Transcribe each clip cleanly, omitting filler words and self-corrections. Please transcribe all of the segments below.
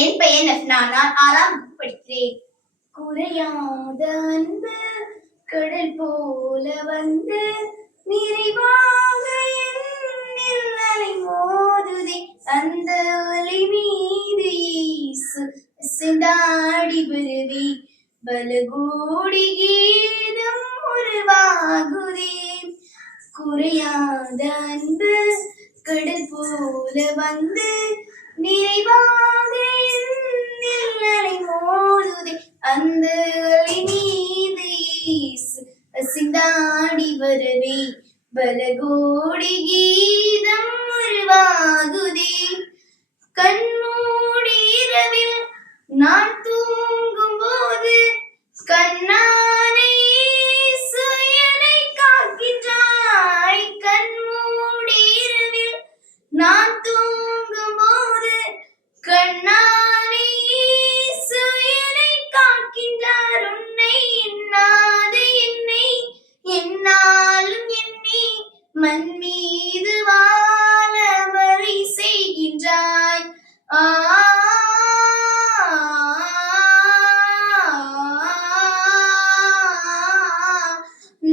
என் பெயர் நஃப்னா. நான் 6ஆம் வகுப்பு படிக்கிறேன். குறையாத அன்பு கடல் போல வந்து நிறைவாக என்னில் அலை மோதுதே. அந்த ஒலி மீது இயேசு செந்தாடி வருவி பலகோடி கீதம் உருவாகுதே. குறையாத அன்பு கடல் போல வந்து நிறைவாக என்னில் அலை மோதுதே. அந்த அலை மீது இயேசு அசைந்தாடி வரவே பலகோடி கீதம் உருவாகுதே. கண்மூடி இரவில் நான் தூங்கும் போது கண்ணான இயேசு என்னை காக்கின்றாய். கண்மூடி இரவில் நான் தூங்கும் போது கண்ணான இயேசு என்னை காக்கின்றார். உன்னை எண்ணாத என்னை என்னாலும் எண்ணி மண் மீது வாழ வழி செய்கின்றாய்.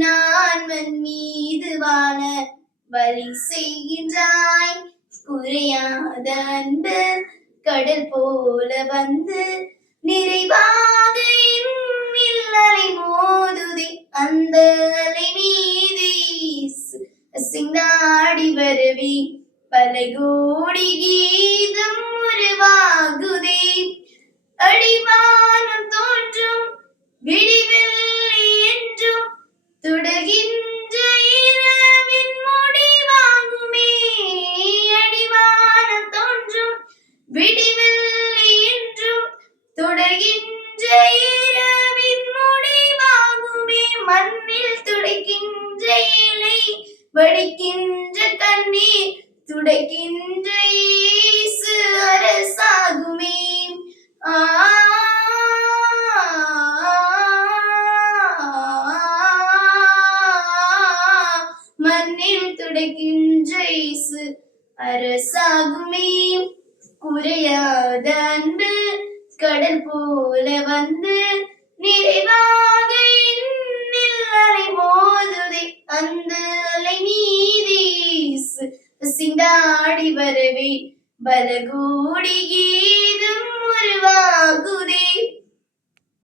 நான் மண் மீது வாழ வழி செய்கின்றாய். குறையாத அன்பு கடல் போல வந்து நிறைவாக என்னில் அலை மோதுதே. அந்த அலை மீது இயேசு அசைந்தாடி வரவே பலகோடி கீதம் உருவாகுதே. அடிவானம் தோன்றும் விடிவெள்ளி என்றும் தொடர்கின்ற இரவின் முடிவாகுமே. அடிவானம் தோன்றும் விடிவெள்ளி என்றும் தொடர்கின்ற இரவின் முடிவாகுமே. மண்ணில் துடைக்கின்ற இலை வடிக்கின்ற கண்ணீர் துடைக்கின்ற இயேசு அரசாகுமே. மண்ணில் துடைக்கின்ற இயேசு அரசாகுமே. குறையாத அன்பு கடல் போல வந்து நிறைவாக என்னில் அலை மோதுதே. அந்த அலை மீது இயேசு அசைந்தாடி வரவே பலகோடி கீதம் உருவாகுதே.